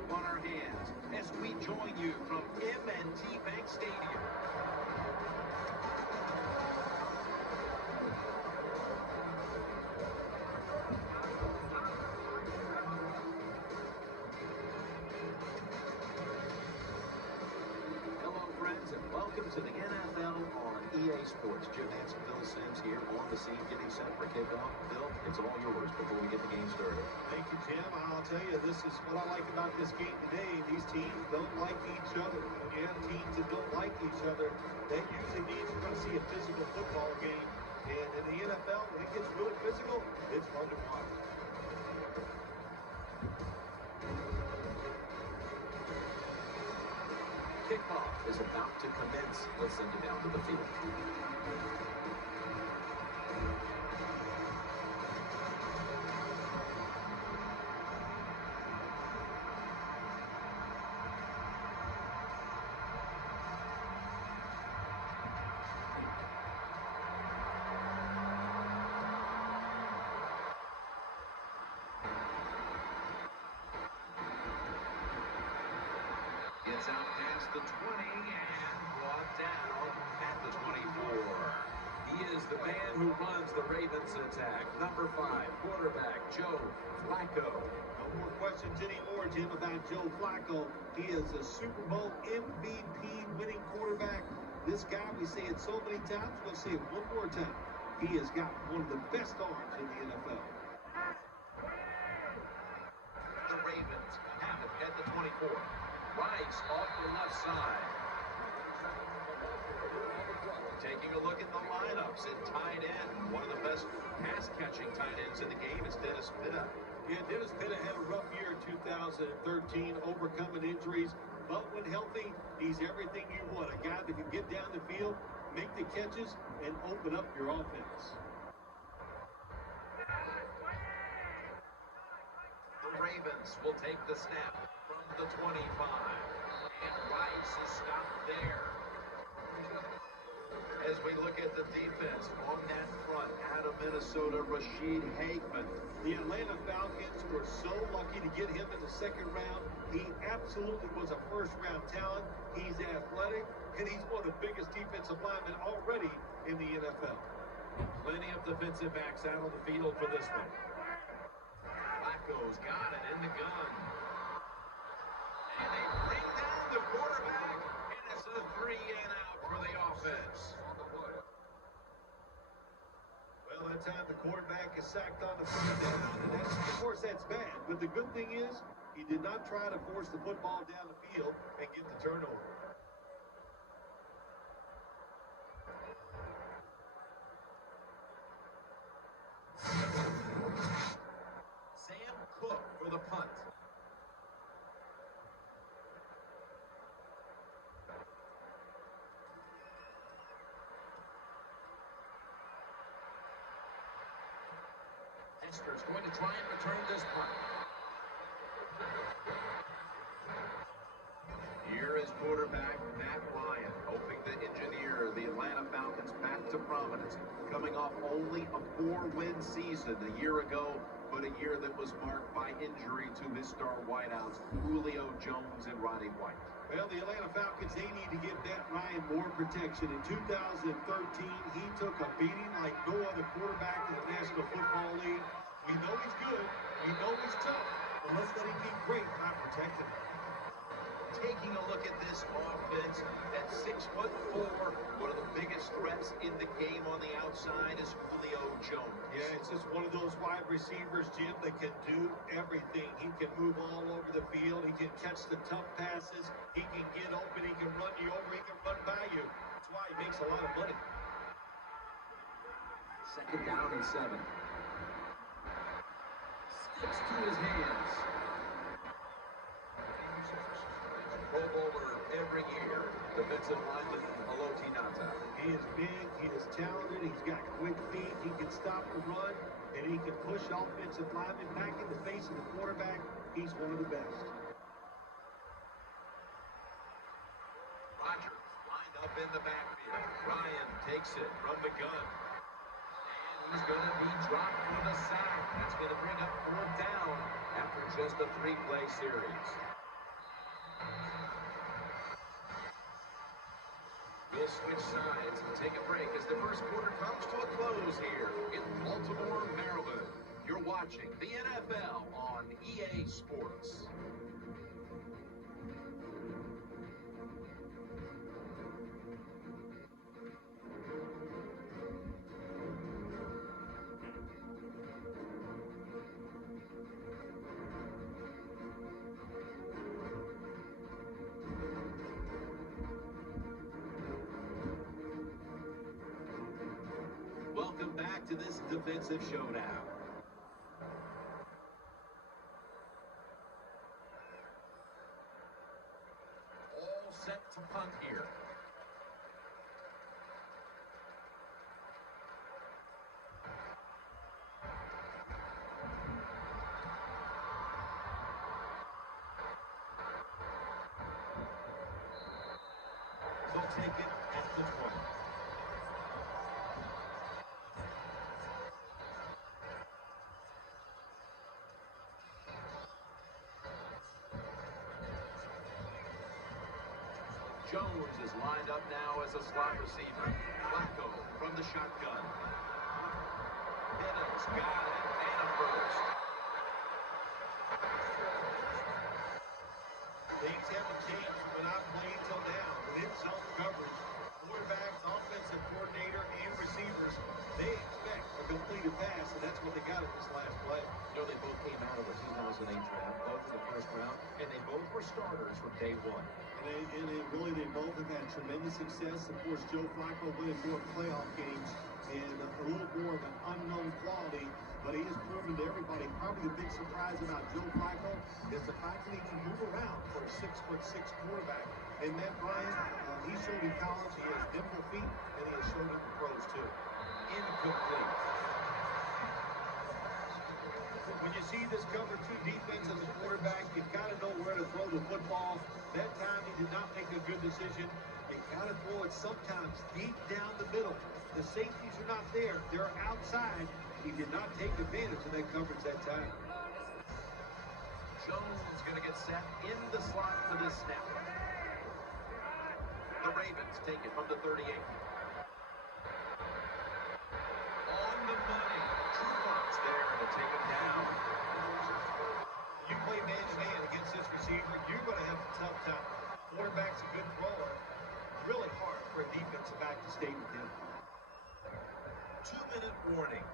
up on our hands as we join you from M&T Bank Stadium. And welcome to the NFL on EA Sports. Jim Nance and Phil Simms here on the scene getting set for kickoff. Phil, it's all yours before we get the game started. Thank you, Jim. I'll tell you, this is what I like about this game today. These teams don't like each other. When you have teams that don't like each other, that usually means we're going to see a physical football game. And in the NFL, when it gets really physical, it's fun to watch. Kickoff is about to commence. Let's send you down to the field. Gets out past the 20 and brought down at the 24. He is the man who runs the Ravens attack. Number 5, quarterback Joe Flacco. No more questions anymore, Jim, about Joe Flacco. He is a Super Bowl MVP winning quarterback. This guy, we say it so many times, we'll say it one more time. He has got one of the best arms in the NFL. The Ravens have it at the 24. Rice off the left side. Taking a look at the lineups at tight end. One of the best pass-catching tight ends in the game is Dennis Pitta. Yeah, Dennis Pitta had a rough year in 2013, overcoming injuries. But when healthy, he's everything you want. A guy that can get down the field, make the catches, and open up your offense. The Ravens will take the snap from the 25. And Rice is stopped there. As we look at the defense on that front, out of Minnesota, Rashid Hageman. The Atlanta Falcons were so lucky to get him in the second round. He absolutely was a first-round talent. He's athletic, and he's one of the biggest defensive linemen already in the NFL. Plenty of defensive backs out on the field for this one. Flacco's got it in the gun. And they bring down the quarterback, and it's a 3-and-out for the offense. Well, that time the quarterback is sacked on the first down, and that's, of course, that's bad. But the good thing is, he did not try to force the football down the field and get the turnover. Sam Cook for the punt. Hester's going to try and return this punt. Here is quarterback Matt Ryan, hoping to engineer the Atlanta Falcons back to prominence, coming off only a 4-win season a year ago, but a year that was marked by injury to his star wideouts, Julio Jones and Roddy White. Well, the Atlanta Falcons, they need to give Matt Ryan more protection. In 2013, he took a beating like no other quarterback in the National Football League. We know he's good. We know he's tough. But let's let him be great by protecting him. Taking a look at this offense at 6'4", one of the biggest threats in the game on the outside is Julio Jones. Yeah, it's just one of those wide receivers, Jim, that can do everything. He can move all over the field. He can catch the tough passes. He can get open. He can run you over. He can run by you. That's why he makes a lot of money. 2nd down and 7. Skips to his hands. Pro Bowler every year, defensive lineman Aloti Nata. He is big, he is talented, he's got quick feet, he can stop the run, and he can push offensive linemen back in the face of the quarterback. He's one of the best. Rodgers lined up in the backfield. Ryan takes it from the gun. And he's going to be dropped for the sack. That's going to bring up 4th down after just a 3-play series. switch sides and take a break as the first quarter comes to a close here in Baltimore, Maryland. You're watching the NFL on EA Sports. Welcome back to this defensive showdown. All set to punt here. They'll take it at the 20. Jones is lined up now as a slot receiver. Flacco from the shotgun. Hittins got it, and a first. Things haven't changed from when I played till now. With in-zone coverage, quarterbacks, offensive coordinator, and receivers, they expect a completed pass, and that's what they got in this last play. You know, they both came out of the 2008 draft, both in the first round, and they both were starters from day one. And they both have had tremendous success. Of course, Joe Flacco winning more playoff games and a little more of an unknown quality, but he has proven to everybody. Probably the big surprise about Joe Flacco is the fact that he can move around for a 6'6" quarterback. And Matt Bryant, he showed in college he has nimble feet, and he has shown it in the pros too. Incomplete. When you see this cover two defense as a quarterback, you've got to know where to throw the football. That time he did not make a good decision. You got to throw it sometimes deep down the middle. The safeties are not there. They're outside. He did not take advantage of that coverage that time. Jones going to get set in the slot for this snap. The Ravens take it from the 38. On the money. Trufant's there to take him down. You play man-to-man against this receiver, you're going to have a tough time. Quarterback's a good thrower. Really hard for a defensive back to stay with him. 2-minute warning.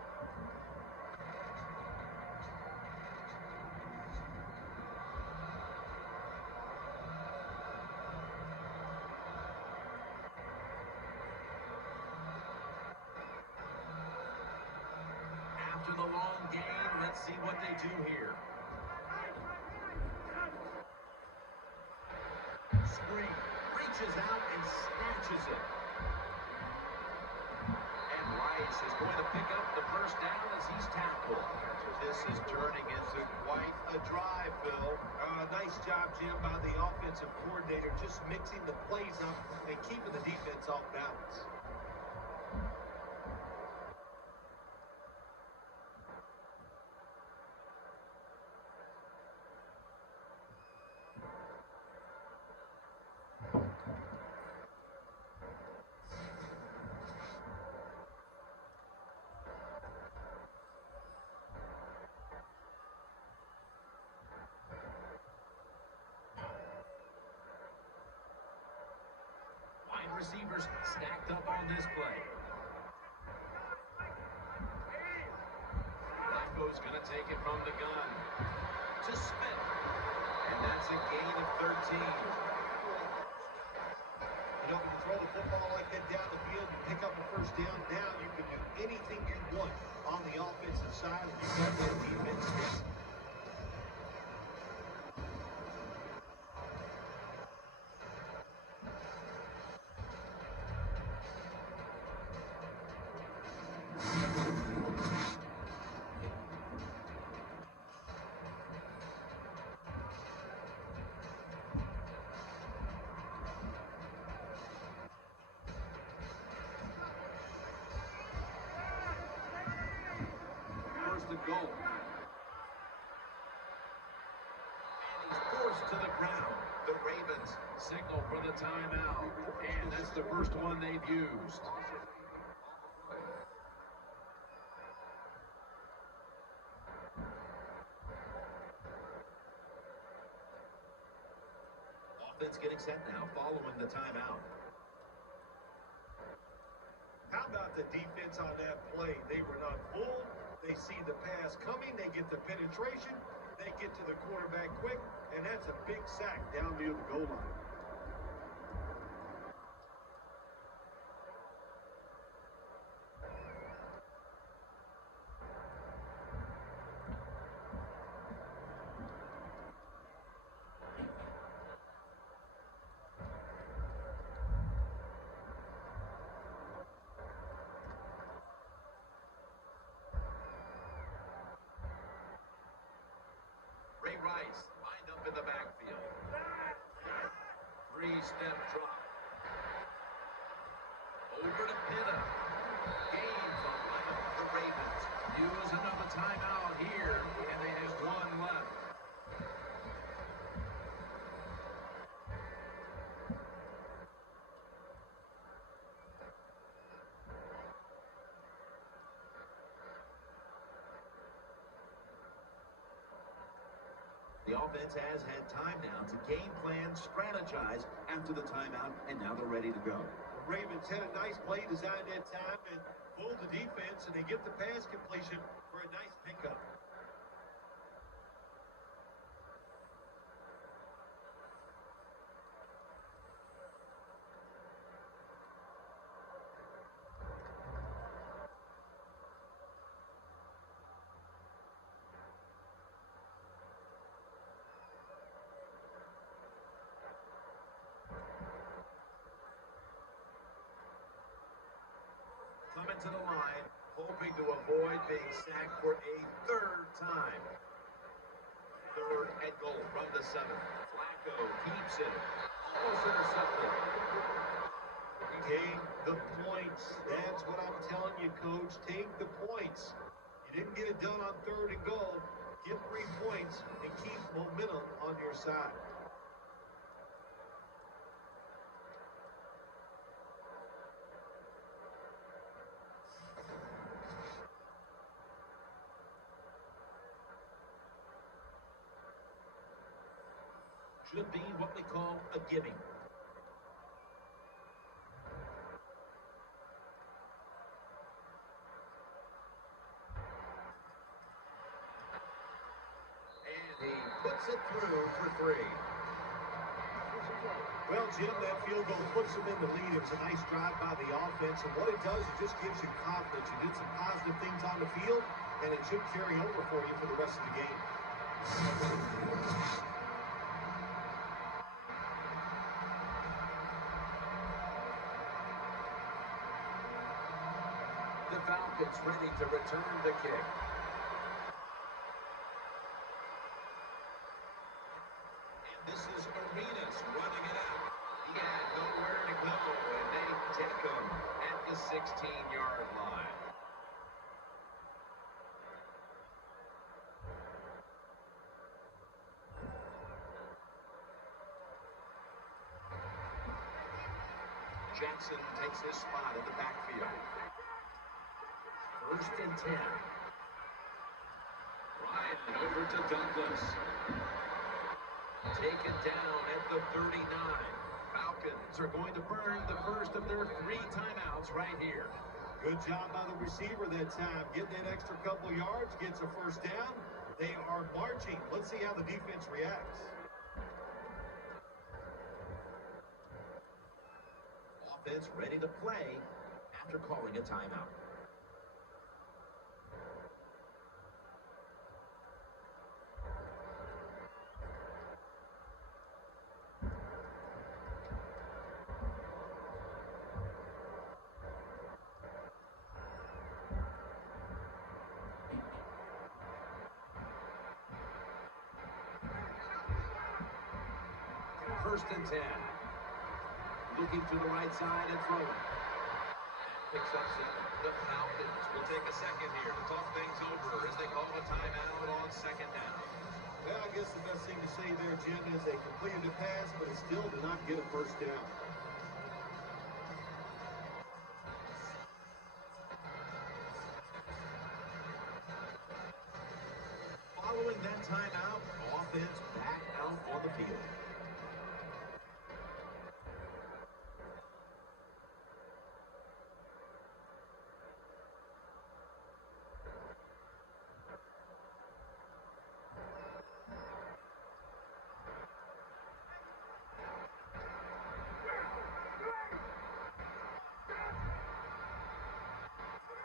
After the long game, let's see what they do here. Spring reaches out and snatches it. And Rice is going to pick up the first down as he's tackled. This is turning into quite a drive, Phil. Nice job, Jim, by the offensive coordinator, just mixing the plays up and keeping the defense off balance. Receivers stacked up on this play. Flacco's going to take it from the gun to Smith. And that's a gain of 13. You know, when you throw the football like that down the field, you pick up a first down. Now you can do anything you want on the offensive side, and you've got that defense guessing. To go. And he's forced to the ground. The Ravens signal for the timeout. And that's the first one they've used. Offense getting set now, following the timeout. How about the defense on that play? They were not fooled. They see the pass coming. They get the penetration. They get to the quarterback quick, and that's a big sack down near the goal line. Rice lined up in the backfield. Three-step drop. Over to Pitta. Gains on lineup for the Ravens. Use another timeout here, and they have one left. The offense has had time now to game plan, strategize after the timeout, and now they're ready to go. The Ravens had a nice play design that time and fooled the defense, and they get the pass completion for a nice pickup. Coming to the line, hoping to avoid being sacked for a third time. Third and goal from the 7. Flacco keeps it. Almost intercepted. Gain the points. That's what I'm telling you, Coach. Take the points. You didn't get it done on third and goal. Get 3 points and keep momentum on your side. Should be what we call a gimme. And he puts it through for 3. Well, Jim, that field goal puts them in the lead. It was a nice drive by the offense, and what it does, it just gives you confidence. You did some positive things on the field, and it should carry over for you for the rest of the game. The Falcons ready to return the kick. And this is Arenas running it out. He had nowhere to go, and they take him at the 16-yard line. Jackson takes his spot in the backfield. First and 10. Ryan over to Douglas. Taken down at the 39. Falcons are going to burn the first of their 3 timeouts right here. Good job by the receiver that time. Getting that extra couple yards, gets a first down. They are marching. Let's see how the defense reacts. Offense ready to play after calling a timeout. First and 10. Looking to the right side and throwing. Picks up 7. The Falcons will take a second here to talk things over as they call a timeout on second down. Well, I guess the best thing to say there, Jim, is they completed the pass, but it still did not get a first down. timeout. Offense back out on the field.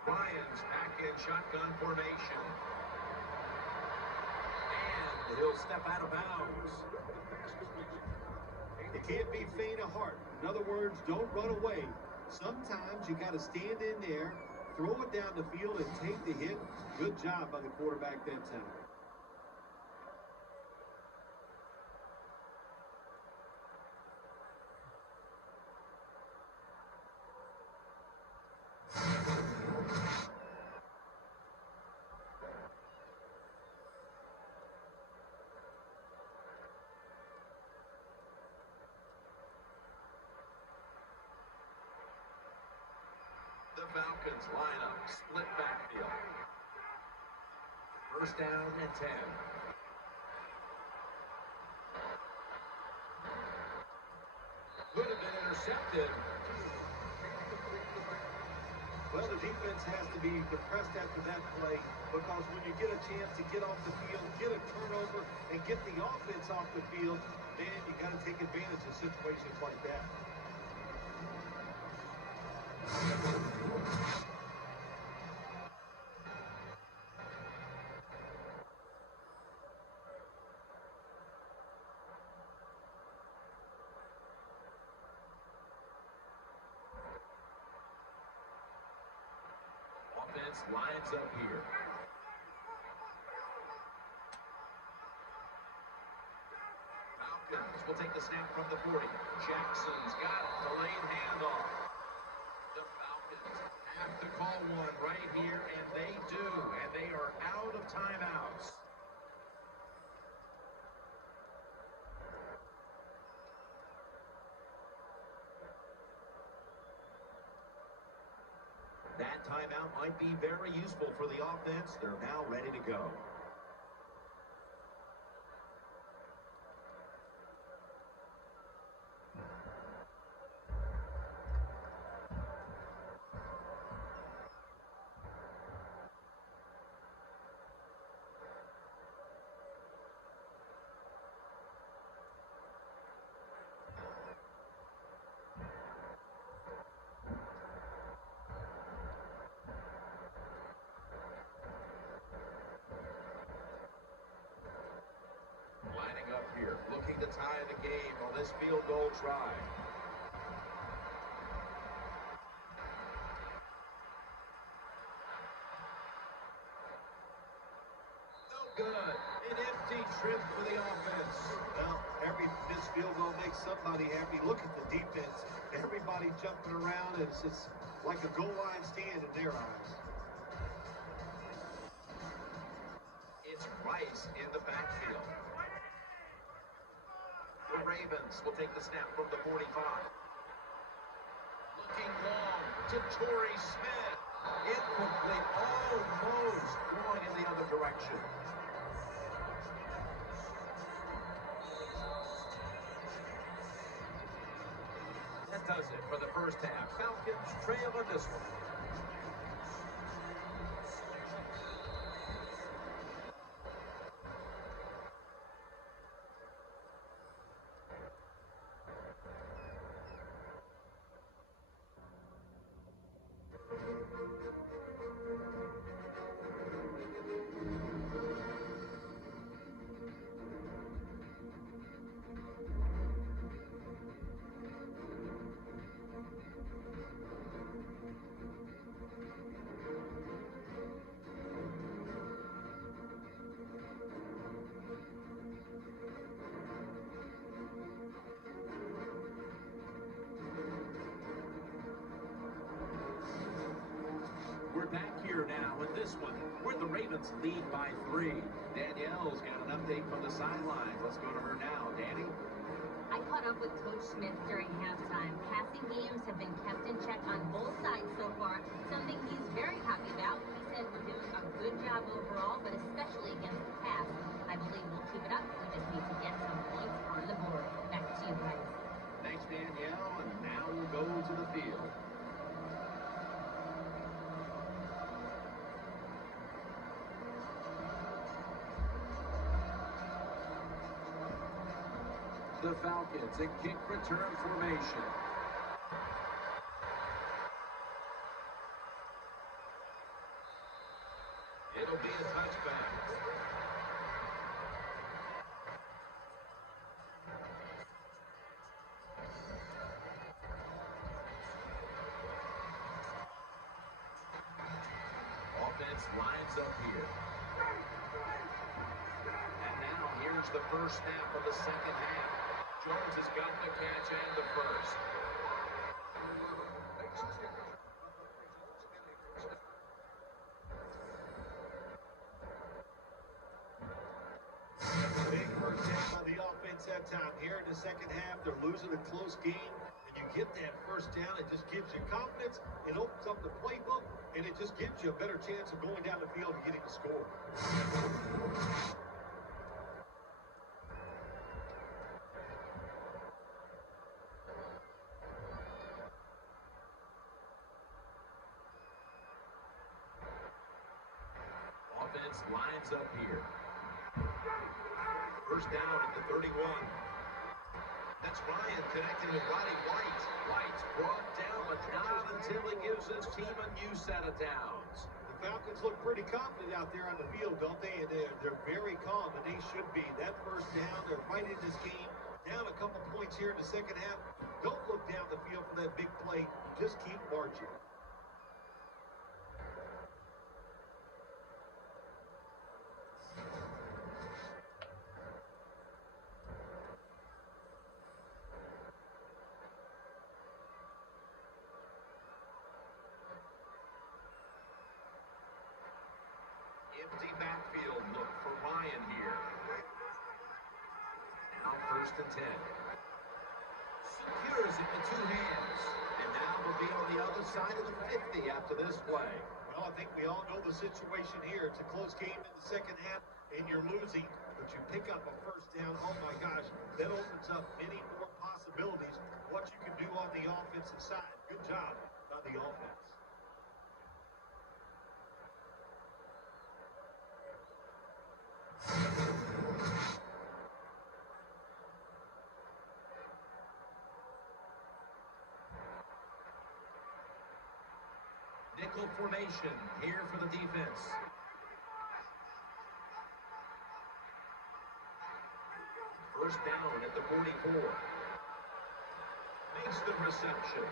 Lions back in shotgun formation. And he'll step out of bounds. You can't be faint of heart. In other words, don't run away. Sometimes you got to stand in there, throw it down the field, and take the hit. Good job by the quarterback that time. The Falcons line up, split backfield. First down and 10. Could have been intercepted. Well, the defense has to be depressed after that play because when you get a chance to get off the field, get a turnover, and get the offense off the field, man, you got to take advantage of situations like that. Offense lines up here. Falcons will take the snap from the 40. Jackson's got it. Delayed handoff. The Falcons have to call one right here, and they do. And they are out of timeouts. That timeout might be very useful for the offense. They're now ready to go. Lining up here, looking to tie the game on this field goal try. No good. An empty trip for the offense. Well, every missed field goal makes somebody happy. Look at the defense. Everybody jumping around, and it's just like a goal line stand in their eyes. It's Rice in the backfield. The Ravens will take the snap from the 45. Looking long to Torrey Smith. Incomplete, almost going in the other direction. That does it for the first half. Falcons trail in this one. We're back here now with this one, where the Ravens lead by 3. Danielle's got an update from the sidelines. Let's go to her now. Danny? I caught up with Coach Smith during halftime. Passing games have been kept in check on both sides so far, something he's very happy about. He said we're doing a good job overall, but especially against the pass. I believe we'll keep it up. We just need to get some points on the board. Back to you guys. Thanks, Danielle, and now we'll go to the field. The Falcons in kick return formation. It'll be a touchback. Offense lines up here. And now here's the first snap of the second half. Jones has got the catch and the first. Big first down by the offense that time. Here in the second half, they're losing a close game, and you get that first down. It just gives you confidence. It opens up the playbook, and it just gives you a better chance of going down the field and getting the score. Offense lines up here. First down at the 31. That's Ryan connecting with Roddy White. White's brought down, but not until he gives his team a new set of downs. The Falcons look pretty confident out there on the field, don't they? And they're very calm, and they should be. That first down, they're right in this game. Down a couple points here in the second half. Don't look down the field for that big play. Just keep marching. Empty backfield look for Ryan here. Now first and 10. Secures it with two hands. And now we'll be on the other side of the 50 after this play. Well, I think we all know the situation here. It's a close game in the second half, and you're losing, but you pick up a first down. Oh, my gosh, that opens up many more possibilities, what you can do on the offensive side. Good job on the offense. Nickel formation here for the defense. First down at the 44. Makes the reception.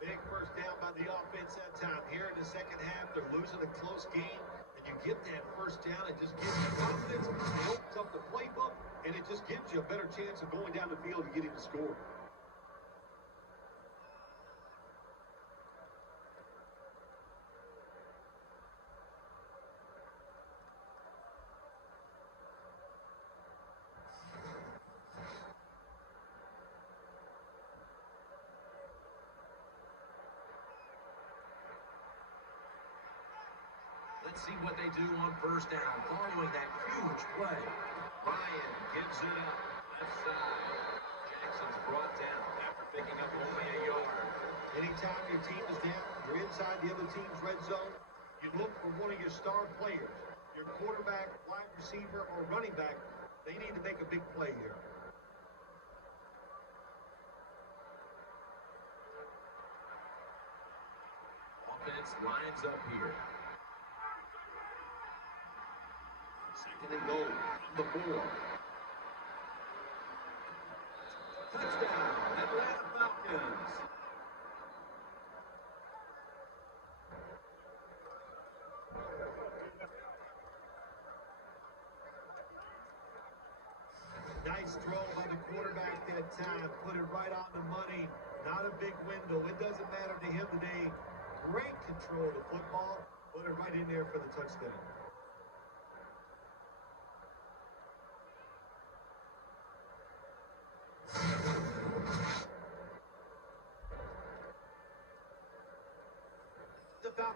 Big first down by the offense that time. Here in the second half, they're losing a close game, and you get that first down. It just gives you confidence. It opens up the playbook, and it just gives you a better chance of going down the field and getting the score. Let's see what they do on first down following that huge play. Ryan gives it up. Left side. Jackson's brought down after picking up only a yard. Anytime your team is down, you're inside the other team's red zone, you look for one of your star players. Your quarterback, wide receiver, or running back, they need to make a big play here. Offense lines up here. Second and goal from the 4. Touchdown, Atlanta Falcons. Nice throw by the quarterback that time. Put it right on the money. Not a big window. It doesn't matter to him today. Great control of the football. Put it right in there for the touchdown.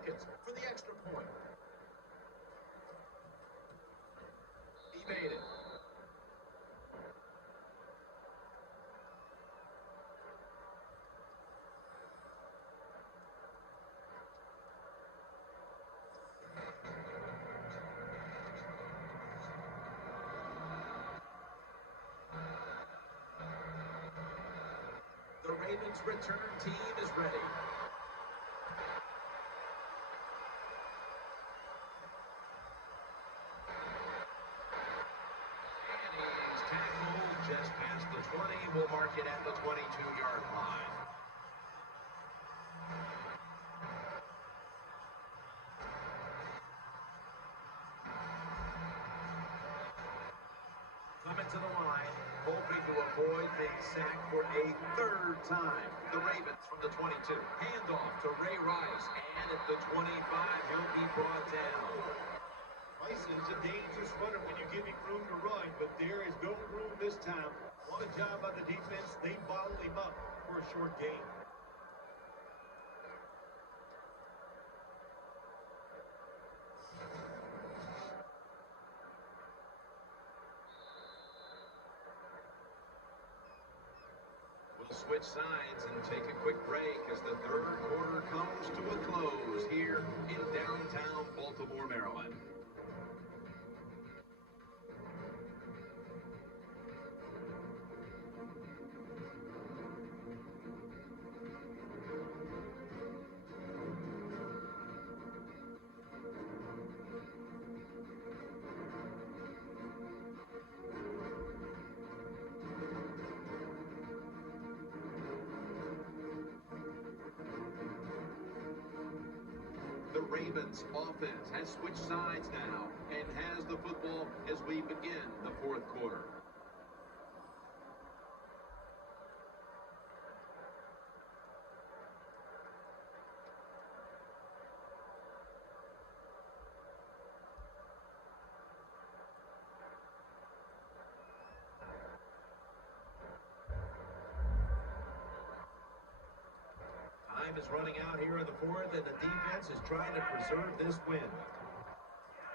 seconds for the extra point. He made it. The Ravens' return team is ready. And he's tackled just past the 20. We'll mark it at the 22-yard line. Coming to the line, hoping to avoid being sacked for a third time. The Ravens from the 22. Handoff to Ray Rice. And at the 25, he'll be brought down. Rice is a dangerous runner when you give him room to run, but there is no room this time. What a job by the defense. They bottled him up for a short gain. We'll switch sides and take a quick break as the third quarter comes to a close here in downtown Baltimore, Maryland. The Ravens offense has switched sides now and has the football as we begin the fourth quarter. Time is running out here in the fourth, and the defense is trying to preserve this win.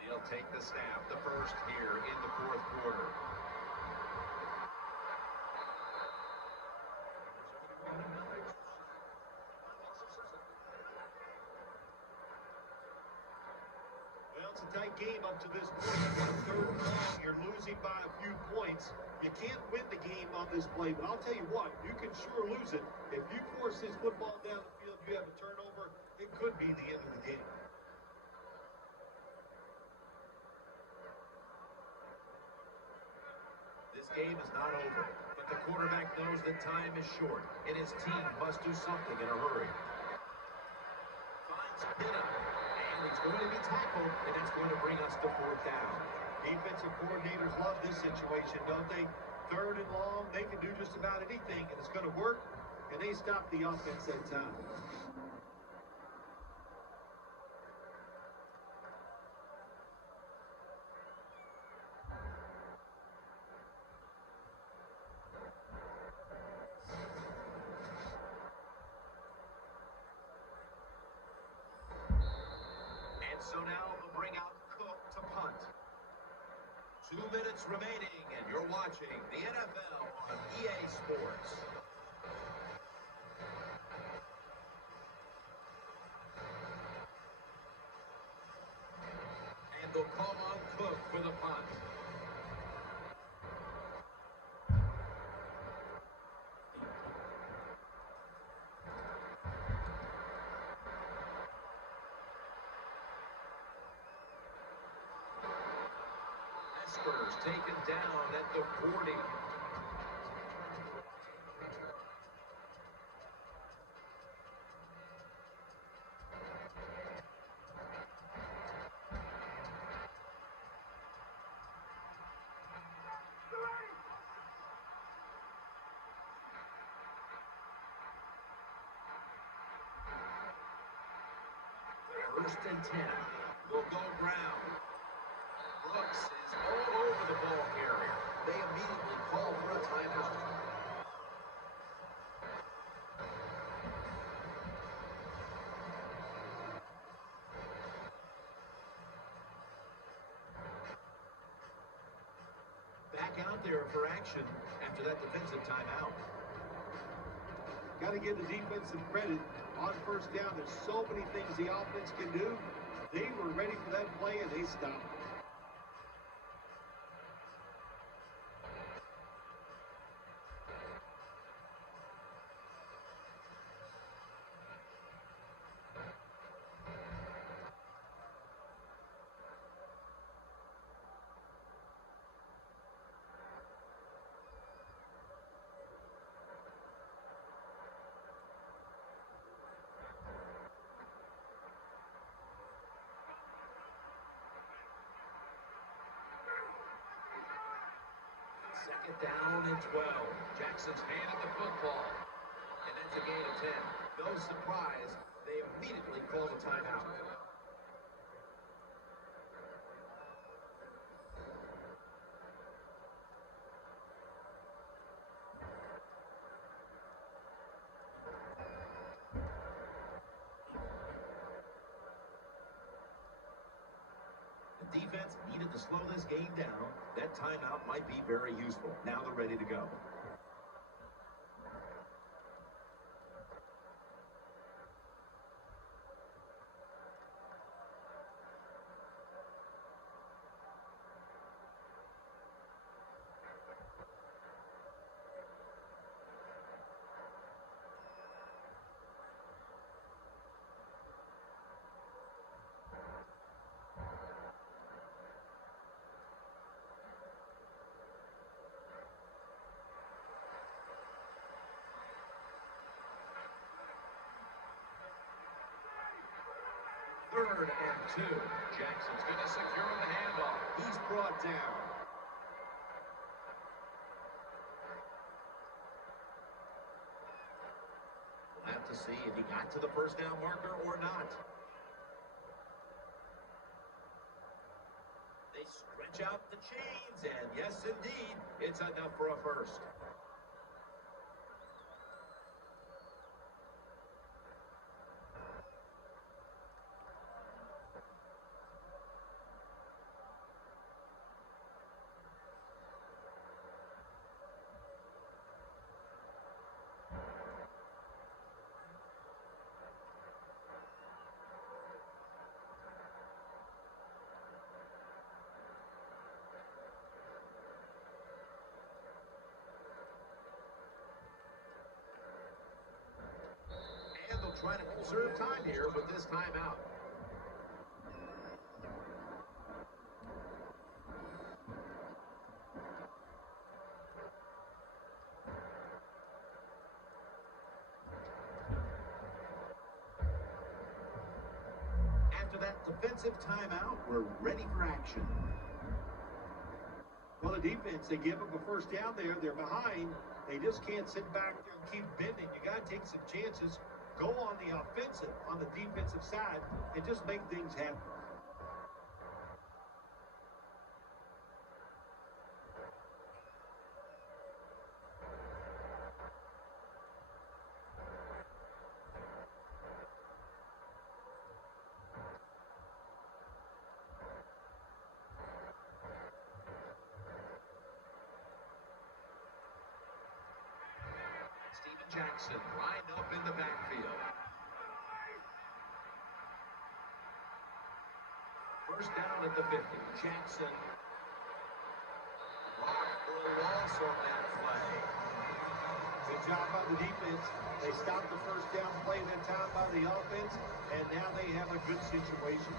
He'll take the snap, the first here in the fourth quarter. Well, it's a tight game up to this point. On third and long, you're losing by a few points. You can't win the game on this play, but I'll tell you what, you can sure lose it. If you force this football down the field, you have a turnover, it could be the end of the game. This game is not over, but the quarterback knows that time is short, and his team must do something in a hurry. Finds Pinna, and he's going to be tackled, and that's going to bring us to fourth down. Defensive coordinators love this situation, don't they? Third and long, they can do just about anything, and it's going to work, and they stop the offense that time. And so now we'll bring out Cook to punt. 2 minutes remaining, and you're watching the NFL on EA Sports. And they'll call on Cook for the punt. Taken down at the 40. First and 10. Will go Brown. Brooks is all over the ball carrier. They immediately call for a timeout. out there for action after that defensive timeout. Got to give the defense some credit on first down. There's so many things the offense can do. They were ready for that play, and they stopped. Second down and 12. Jackson's handed the football. And that's a gain of 10. No surprise, they immediately call a timeout. The defense needed to slow this game down. That timeout might be very useful. Now they're ready to go. Third and 2. Jackson's going to secure the handoff. He's brought down. We'll have to see if he got to the first down marker or not. They stretch out the chains, and yes, indeed, it's enough for a first. Trying to conserve time here with this timeout. After that defensive timeout, we're ready for action. Well, the defense, they give up a first down there. They're behind. They just can't sit back there and keep bending. You got to take some chances. Go on the offensive, on the defensive side, and just make things happen. Jackson lined up in the backfield. First down at the 50. Jackson. Loss on that play. Good job by the defense. They stopped the first down play that time by the offense, and now they have a good situation.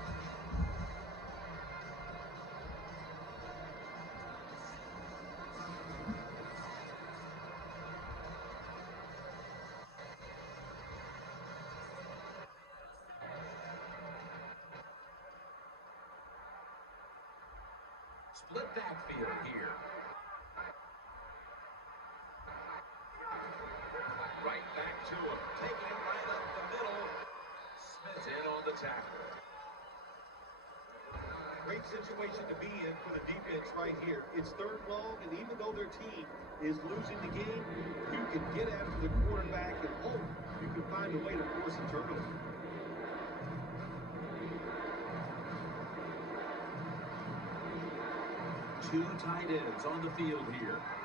Split backfield here. Right back to him. Taking it right up the middle. Smith in on the tackle. Great situation to be in for the defense right here. It's third long, and even though their team is losing the game, you can get after the quarterback and hope you can find a way to force a turnover. two tight ends on the field here.